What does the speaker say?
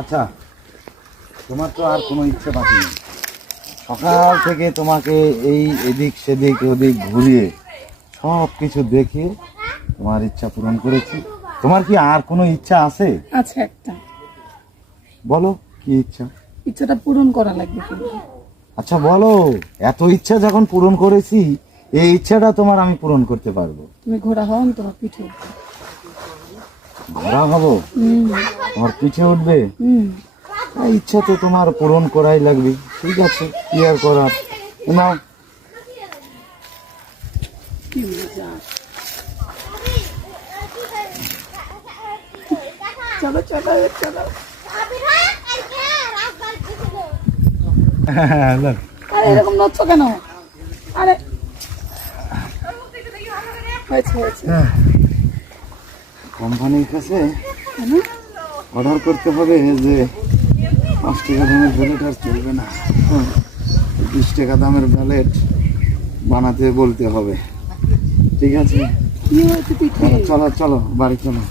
আচ্ছা, তোমার তো আর কোনো ইচ্ছে বাকি নেই। সকাল থেকে তোমাকে এই এদিক সেদিক ওদিক ঘুরিয়ে সব কিছু দেখে তোমার ইচ্ছা পূরণ করেছি। তোমার কি আর কোনো ইচ্ছা আছে? আচ্ছা, একটা বলো, কি ইচ্ছা? ইচ্ছাটা পূরণ করা লাগবে কিন্তু। আচ্ছা বলো, এত ইচ্ছা যখন পূরণ করেছি, এই ইচ্ছাটা তোমার আমি পূরণ করতে পারবো। তুমি ঘোড়া হও, আমি তোমার পিঠে উঠবো। ঘোড়া হবো, তোমার পিঠে উঠবে? এই ইচ্ছা তো তোমার পূরণ করাই লাগবে। ঠিক আছে, কি আর করার। নাও। কি মজা। চলো চলো চলো। আরে এরকম নড়ছো কেন? আরে হয়েছে হয়েছে। কোম্পানির কাছে অর্ডার করতে হবে যে 5 টাকা দামের ব্যালেট আর চলবে না, 20 টাকা দামের ব্যালেট বানাতে বলতে হবে। ঠিক আছে, কি হয়েছে পিঠে? চলো চলো বাড়ি চলো।